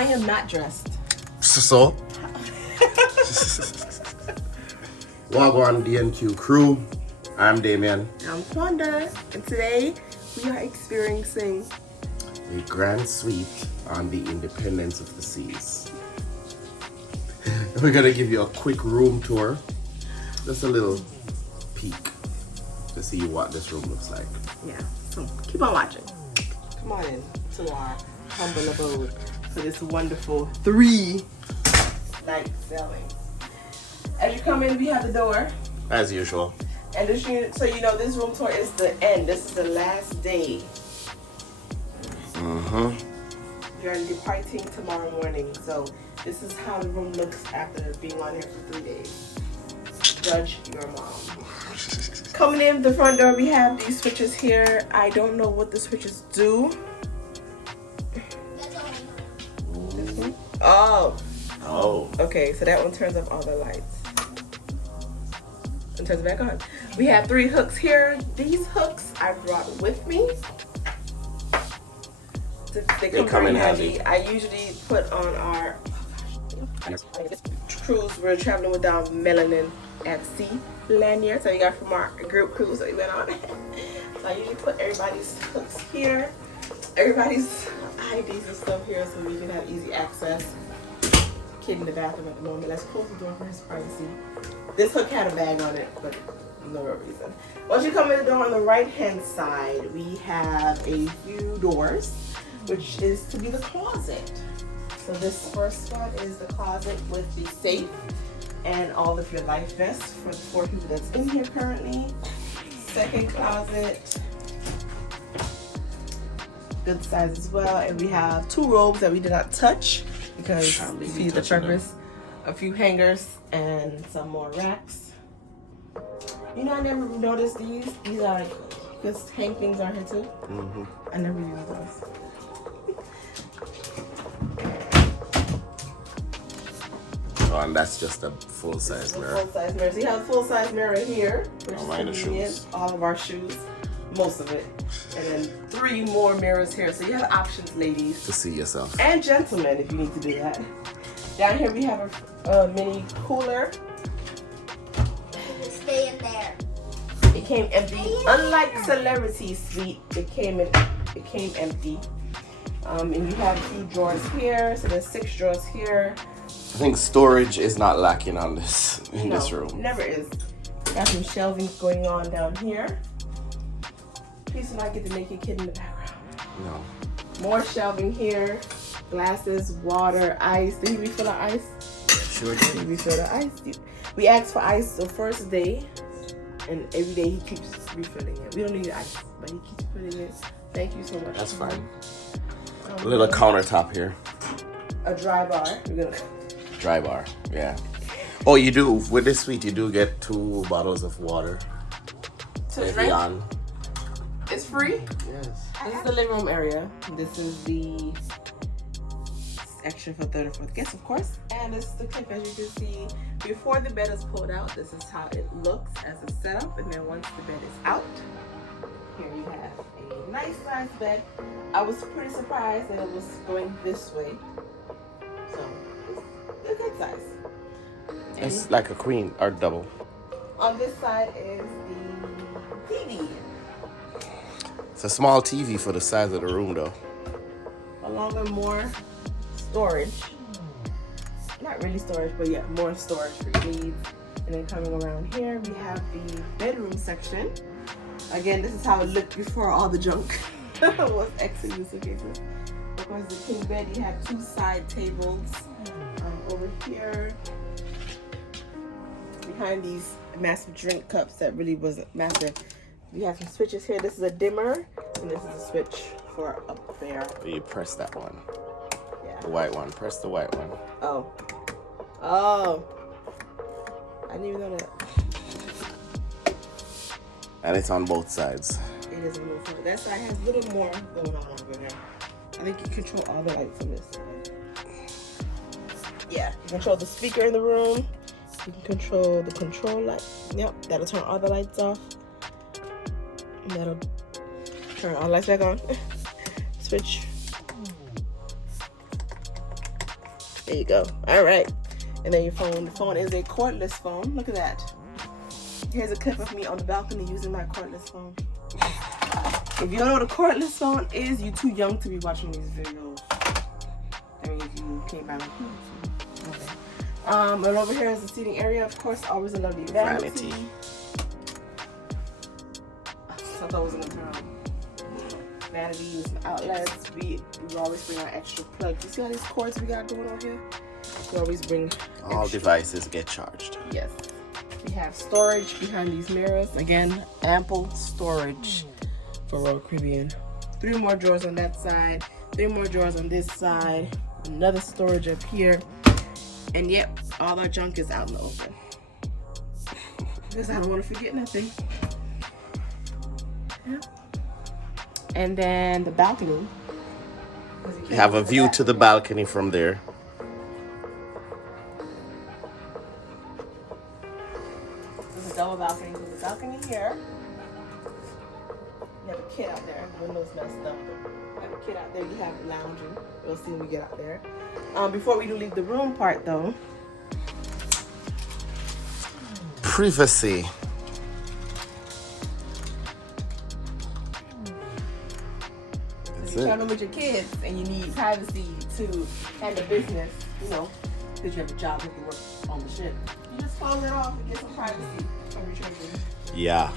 I am not dressed. So? Wagwan DNQ crew. I'm Damion. I'm Quanda, and today we are experiencing a grand suite on the Independence of the Seas. We're gonna give you a quick room tour, just a little peek to see what this room looks like. Yeah, so keep on watching. Come on in to our humble abode for this wonderful 3-night sailing. As you come in, we have the door. As usual. And this unit, so you know, this room tour is the end. This is the last day. You're departing tomorrow morning, so this is how the room looks after being on here for 3 days. Judge your mom. Coming in the front door, we have these switches here. I don't know what the switches do. This one? Oh. Okay, so that one turns off all the lights. And turns it back on. We have 3 hooks here. These hooks I brought with me. They come in handy. I usually put on our cruise. We're traveling with our Melanin at Sea lanyard. So we got from our group cruise that we went on. So I usually put everybody's hooks here, everybody's IDs and stuff here, so we can have easy access. Kid in the bathroom at the moment. Let's close the door for his privacy. This hook had a bag on it, but no real reason. Once you come in the door on the right hand side, we have a few doors, which is to be the closet. So this first one is the closet with the safe and all of your life vests for the 4 people that's in here currently. Second closet, good size as well. And we have 2 robes that we did not touch because we see the purpose. A few hangers and some more racks. You know, I never noticed these. These are like, because hang things are here too. I never used those. Oh, and that's just a full-size mirror. Full-size mirror. So you have a full-size mirror here, which All mine are shoes. All of our shoes, most of it, and then 3 more mirrors here. So you have options, ladies, to see yourself, and gentlemen, if you need to do that. Down here we have a mini cooler. Stay in there. It came empty. Unlike Celebrity Suite, it came empty. And you have a few drawers here. So there's 6 drawers here. I think storage is not lacking on this this room. Never is. Got some shelving going on down here. Please do not get the naked kid in the background. No. More shelving here. Glasses, water, ice. Did you refill our ice? Sure did. We refill the ice. We asked for ice the first day, and every day he keeps refilling it. We don't need ice, but he keeps putting it. Thank you so much. That's fine. A little countertop here. A dry bar. We're gonna. Dry bar, yeah. Oh, you do, with this suite, you do get 2 bottles of water. To drink? On. It's free? Yes. This is the living room area. This is the section for 3rd and 4th guests, of course. And this is the clip, as you can see. Before the bed is pulled out, this is how it looks as a setup. And then once the bed is out, here you have a nice size bed. I was pretty surprised that it was going this way. So, it's a good size. It's like a queen or double. On this side is the TV. It's a small TV for the size of the room, though. Along with more storage. Not really storage, but yeah, more storage for your needs. And then coming around here, we have the bedroom section. Again, this is how it looked before all the junk was exiting the suitcases. Of course, the king bed, you have 2 side tables over here. Behind these massive drink cups that really wasn't massive. We have some switches here. This is a dimmer, and this is a switch for up there. You press that one. Yeah. The white one. Press the white one. Oh. I didn't even know that. And it's on both sides. It is on both sides. That side has a little more going on over there. I think you control all the lights on this side. Yeah, you control the speaker in the room. You can control the control light. Yep, that'll turn all the lights off. And that'll turn all the lights back on. Switch. There you go. All right. And then your phone. The phone is a cordless phone. Look at that. Here's a clip of me on the balcony using my cordless phone. If you don't know what a cordless phone is, you're too young to be watching these videos. I mean, if you came by with me. Okay. And over here is the seating area. Of course, always a lovely vanity. I thought I was gonna turn on. Vanities, outlets. We always bring our extra plugs. You see all these cords we got going on here? We always bring all devices get charged. Yes. We have storage behind these mirrors. Again, ample storage for Royal Caribbean. 3 more drawers on that side. 3 more drawers on this side. Another storage up here. And yep, all our junk is out in the open. Because I don't want to forget nothing. Yep. And then the balcony. You have a view to the balcony from there. This is a double balcony. There's a balcony here. You have a kid out there. The window's messed up. You have a kid out there. You have lounging. We'll see when we get out there. Before we do leave the room part, though. Privacy. If you're traveling with your kids and you need privacy to handle business, you know, because you have a job, you have to work on the ship. You just close it off and get some privacy from your children. Yeah.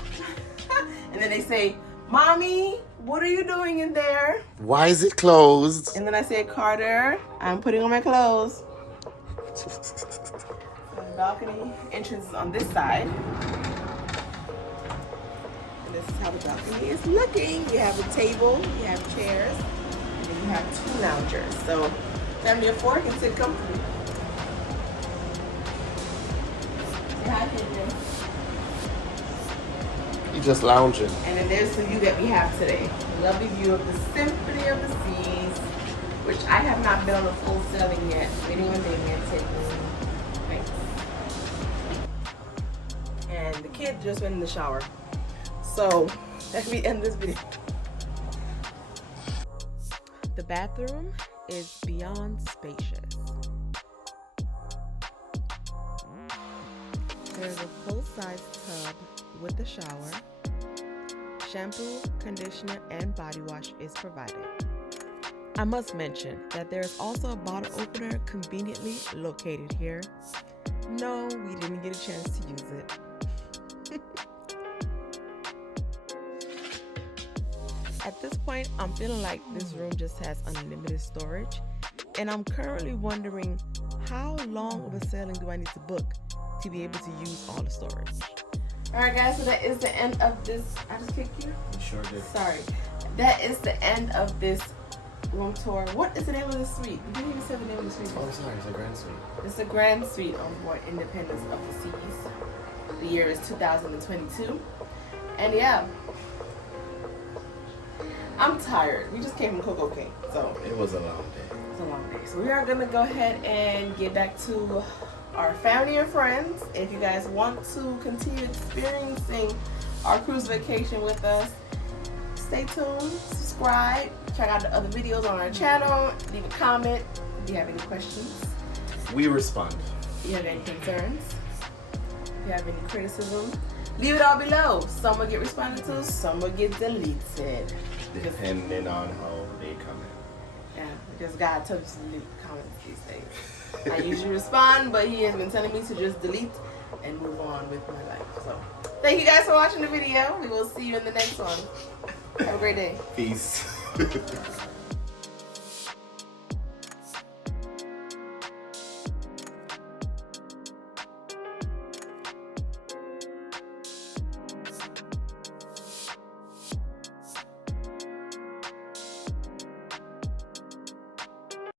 And then they say, "Mommy, what are you doing in there?" Why is it closed? And then I say, "Carter, I'm putting on my clothes." So the balcony entrance is on this side. And this is how the balcony is looking. You have a table, you have chairs, and then you have 2 loungers. So family of 4 can sit comfortably. Say hi, Kendra. You're just lounging. And then there's the view that we have today. A lovely view of the Symphony of the Seas, which I have not been on a full sailing yet. Waiting on Damion to take me. Thanks. And the kid just went in the shower. So, let me end this video. The bathroom is beyond spacious. There's a full-size tub with a shower. Shampoo, conditioner, and body wash is provided. I must mention that there is also a bottle opener conveniently located here. No, we didn't get a chance to use it. At this point, I'm feeling like this room just has unlimited storage, and I'm currently wondering how long of a sailing do I need to book to be able to use all the storage. Alright guys, so that is the end of this. I just kicked you? You sure did. Sorry. That is the end of this room tour. What is the name of the suite? You didn't even say the name of the suite. Oh, sorry, it's a grand suite. It's a grand suite on board Independence of the Seas. The year is 2022. And yeah, I'm tired. We just came from Coco King, so It was a long day. it's a long day. So we are gonna go ahead and get back to our family and friends. If you guys want to continue experiencing our cruise vacation with us, stay tuned, subscribe, check out the other videos on our channel, leave a comment if you have any questions, We respond. if you have any concerns, if you have any criticism, leave it all below. Some will get responded to, some will get deleted. Depending on how they come in. Yeah, because God told us to delete comments these days. I usually respond, but he has been telling me to just delete and move on with my life. So, thank you guys for watching the video. We will see you in the next one. Have a great day. Peace.